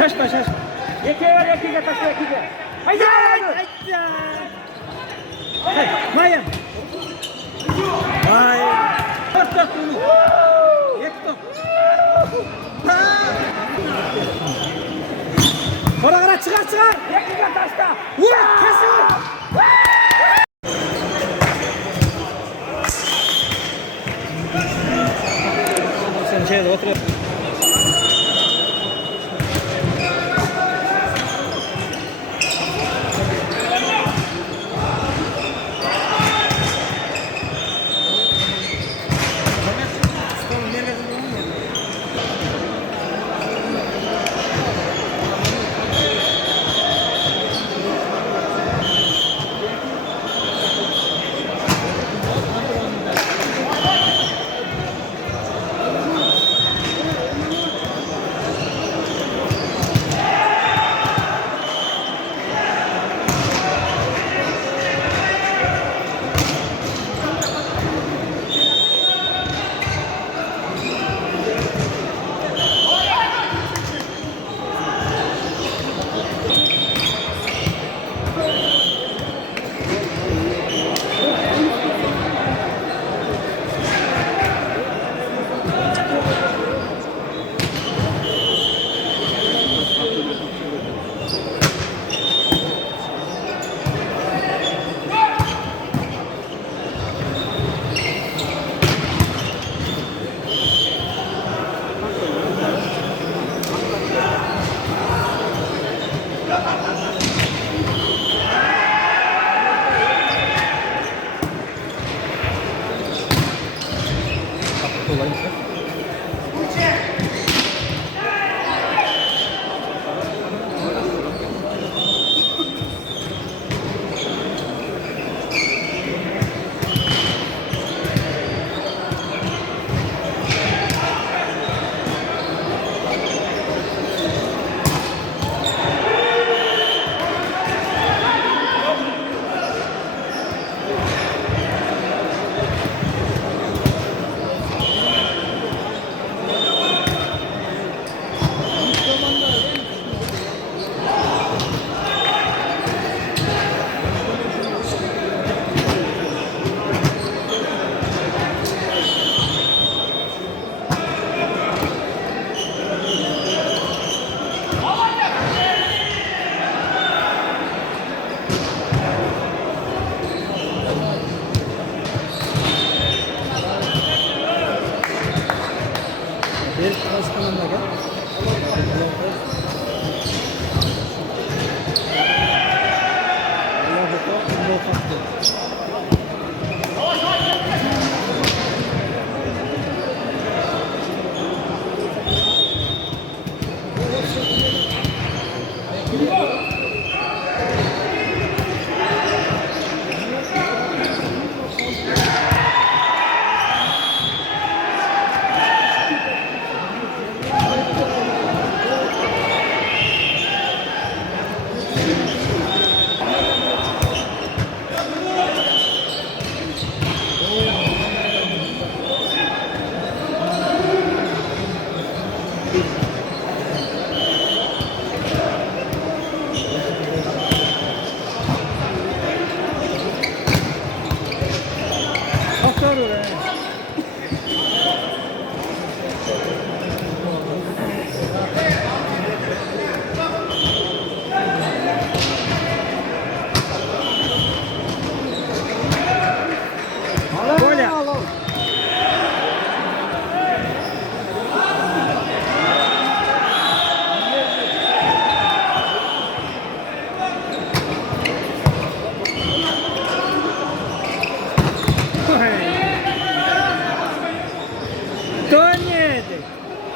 Şaşma şaşma. Yekiye ver yekiye taşla yekiye. Haydi. Hayır. Mayın. Vay. Dört dört bunu. Yektim. Oraya çıkar çıkar. Yekiye taşla. Vur kesin. Sen şeyde otur. Bir başkanımla gel.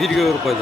Bir gör koydu.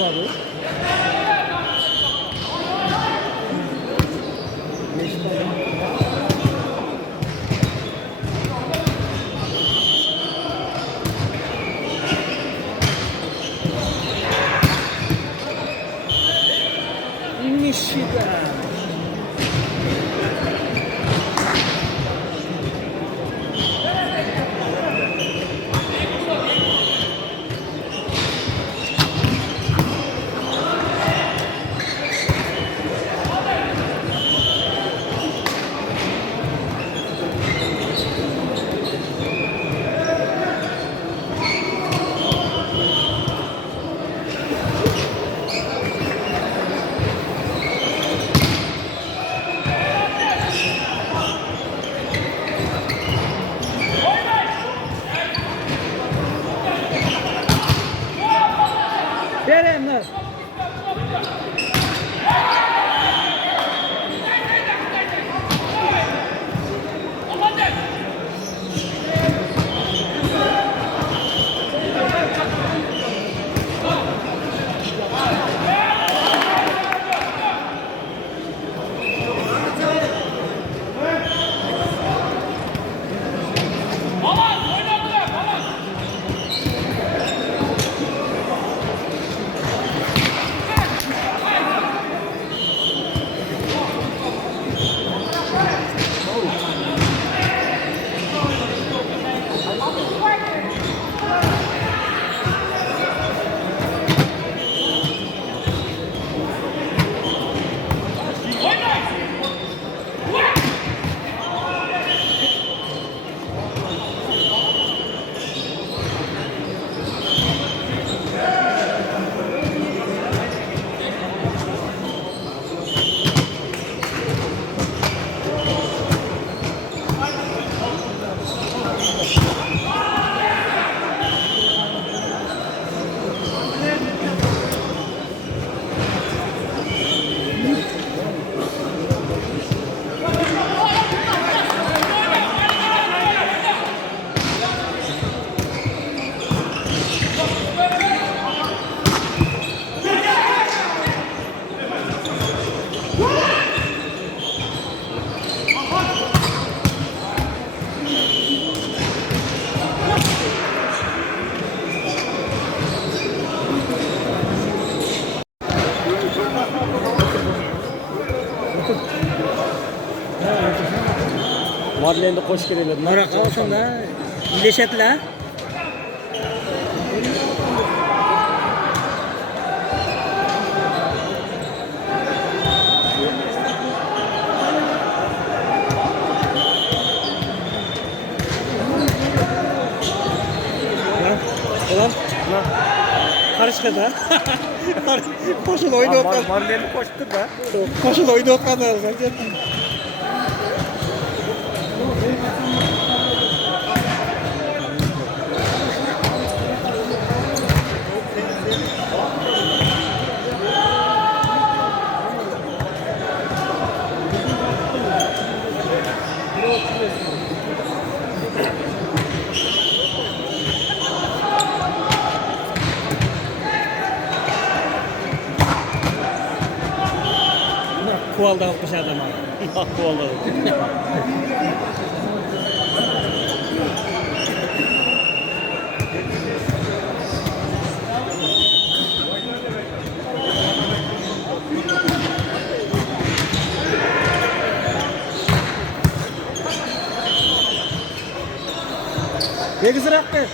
var. Nishida. Verenler. Marlen'de hoş geldin. Nara kalsın da. İyileşetler. Ulan. Karışık da. Koşun oyunu otlar. Marlen'i koştu da. Koşun oyunu otlar. Kuvalda olmuş adam abi. Vallahi. Ne güzel hakkı.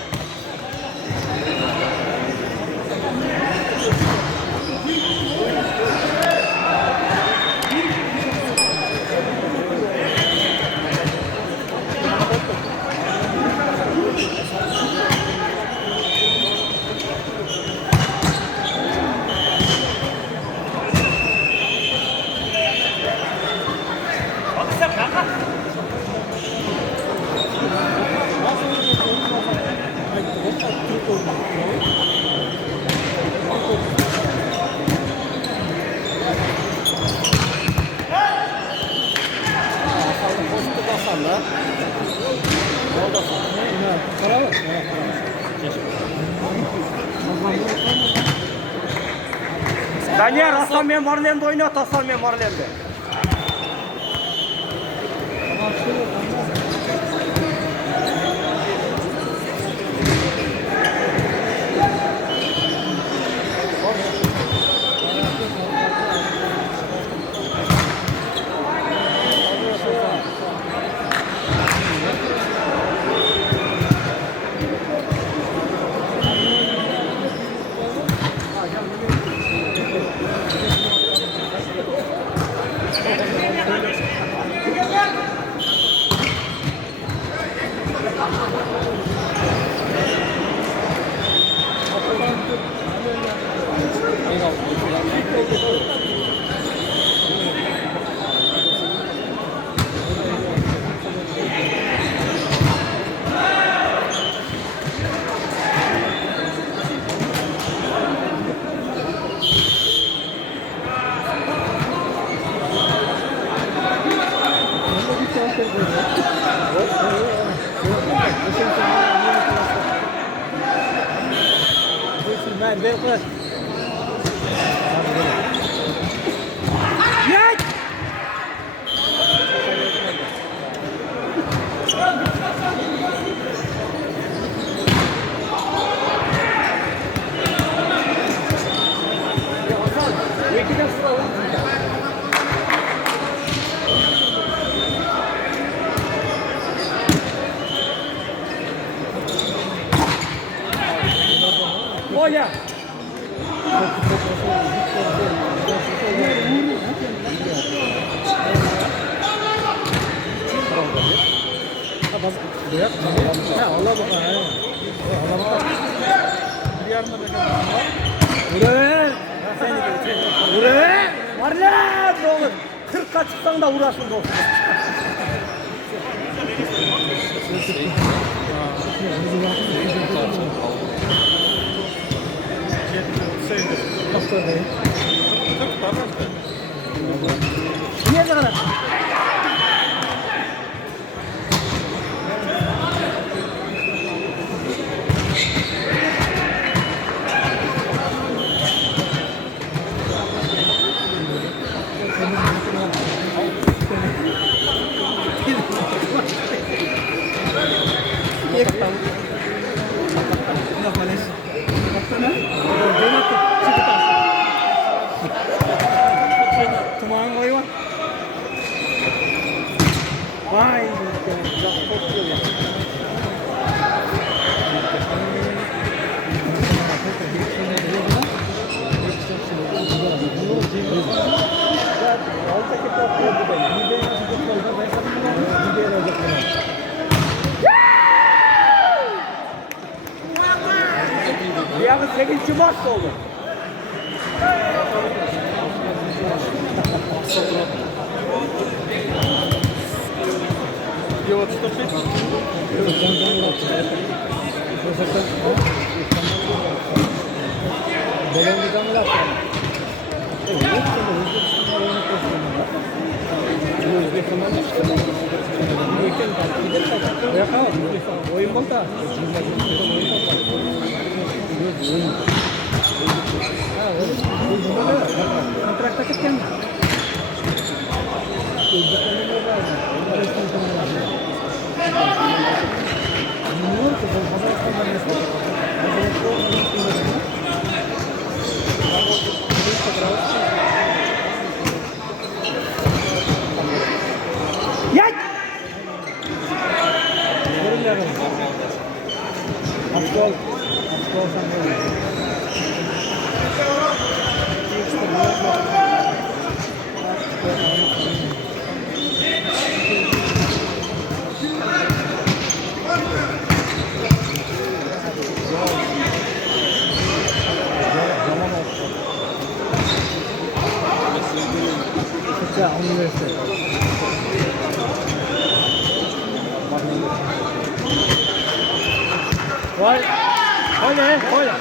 Daniel Aslan ben Marlem'de oynat Aslan ben Marlem'de. Ben de kız. Geç! Yekiden sıra var. Oya! Allah bakalım. Bir yarına bakalım. Vurur! Vurur! Marlem ne olur! 40 kaçıktan da vurasın dostum. Niye kadar? Tumahan koyu var. Vay. Yarın 8. maç da olur. Oyun bol da. Kontrakta çıkken mi? Geç! Hasta olsam ne olur? Üniversite. Vay! Öyle, öyle.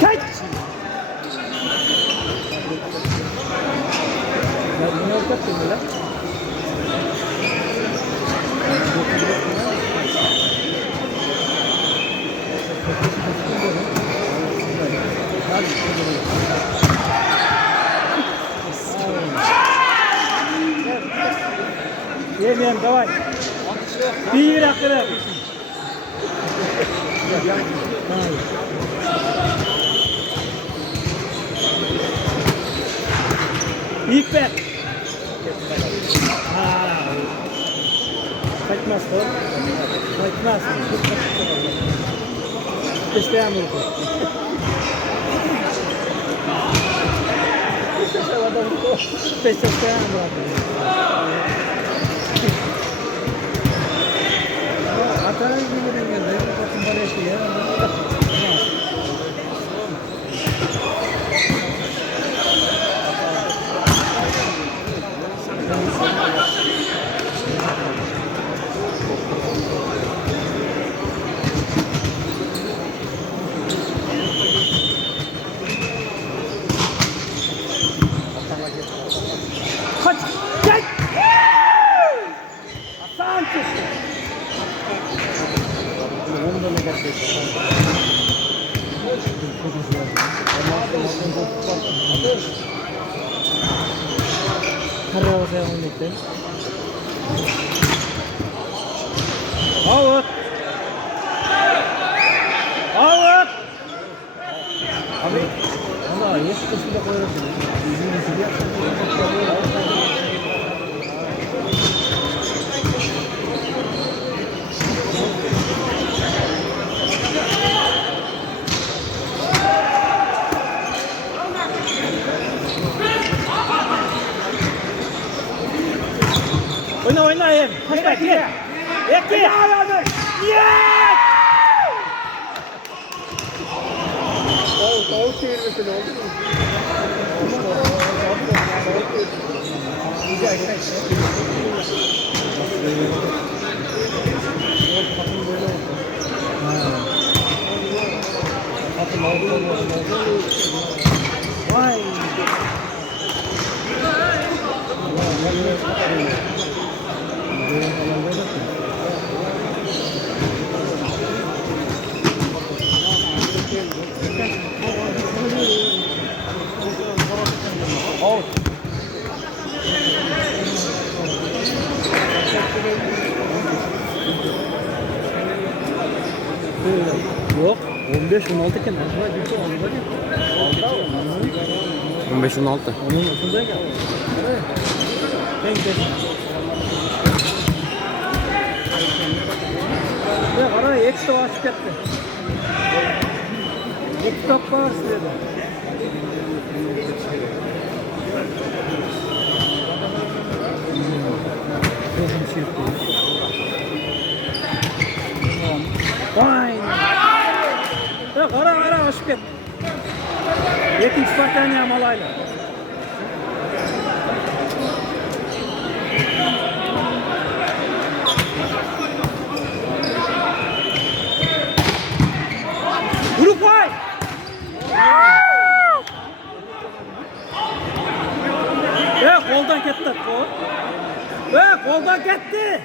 Geç! Yemeyeyim, давай. Bir dakika. İlk bet. Kaçmaz o. Kaçmaz. İsteyen vurdu. İsteyen vurdu. Atrás de mim, né? Com Valenciano. Kaç. Gel. Hasan çıktı. Onu da negatif. Harus saya ulitin. Out. Out. Abi, ama yes sudah koyuyorsun. Ini sudah. Oyna oyna em. Kaçma gel. Eki. Yes! Tavuk çevirmesi oldu mu? Güzel, Vay. Yok, 15-16 iken acaba gitti onda değil. 15-16. Onun üstündeyken. Evet. Denk denk. Ve araya ekstra açık etti. Ekstra var size. Vay. Ya ara açık etti. İkinci partiden yamalayla. Uruguay! Koldan gitti. Koldan gitti.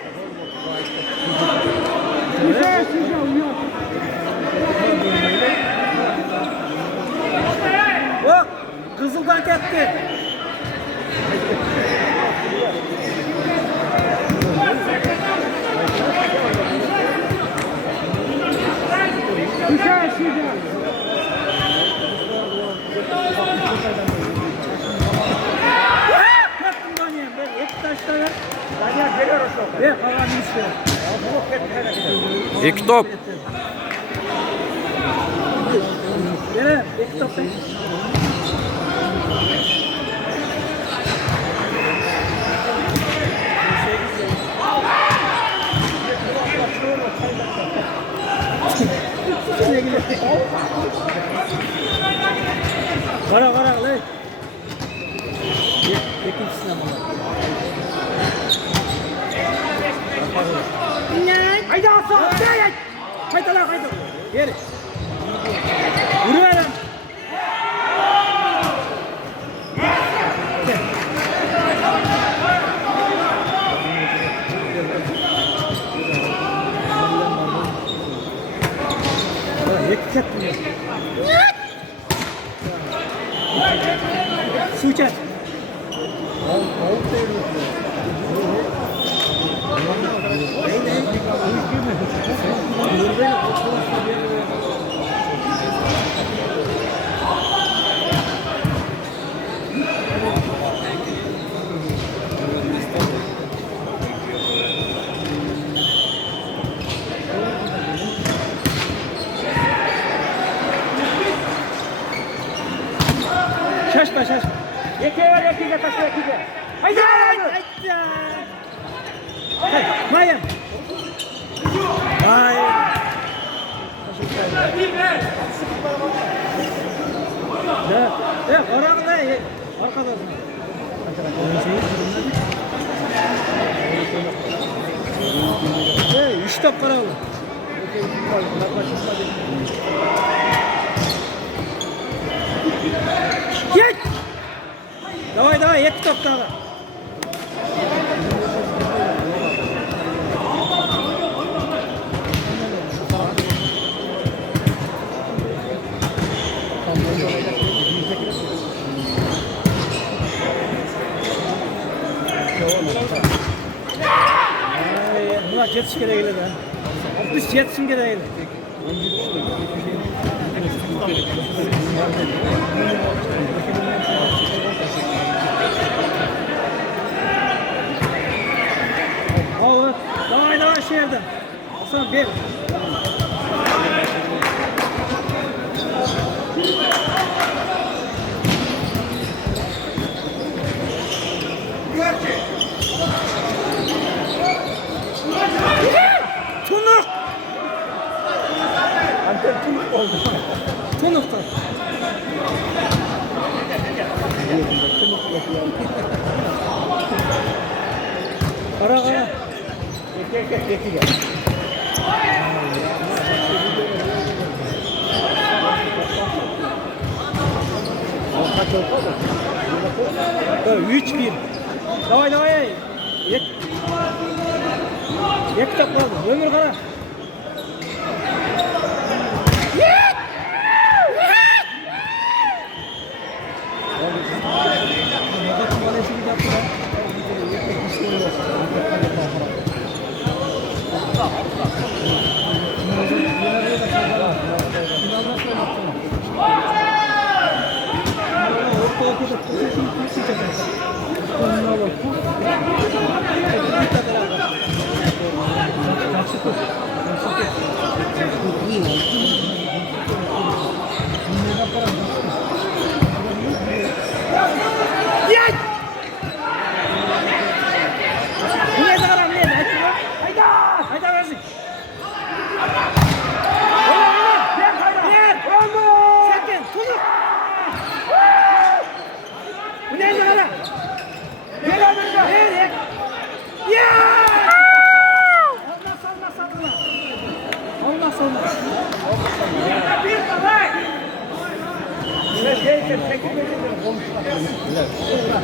Bak, Kızıldan gitti. İlk top. Gene ilk top. Kara lan. İkincisine bak. Haydi Hasan. Haydi lan haydi. Geri. Vuruyorum. Yekket mi? Su içer. Tavuk deviriyor. Şaşma şaşma. Yekiye ver yekiye taşla yekiye. Haydi. Mayın. Vay. Ne? Karan ne? Arkada. Üç top para oldu. Git. Давай, yet top daha. Bunlar yetişim gereğiyle de. 60 yetişim gereğiyle. Oğlum, давай şehirden. Hasan bir. Tunuk. Antep tunuk oldu. Tunuk'ta. Kara. Yekiye. Kaç oldu? 3-1. Давай. Yet top kaldı. Ömür kara.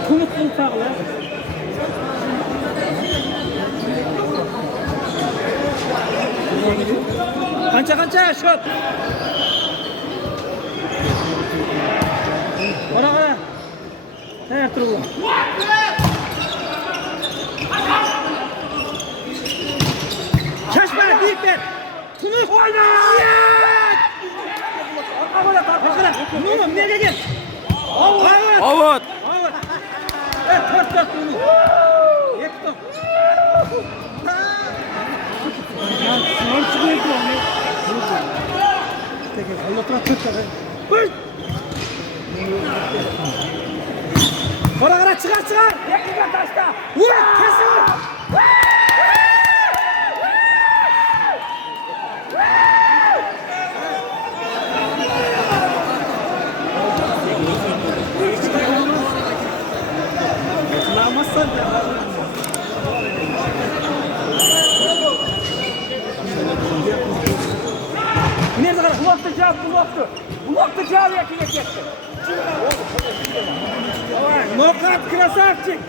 Kumut sağla. Kanca şut. Kara. Her türlü. Şaşma büyük ver. Tunuk. Oyna. Nuno nereye gel? Avut. Evet, dört bunu. Yektim. Sınav çıkıyor ki onu. Peki, Allah'tan tut da. Koy. Kara çıkar. Yekiye taşla. Vur, kesin. Namazsan da. Nerede kadar? Bu vakti cevap yekiye geçti. Nokat krasavчик.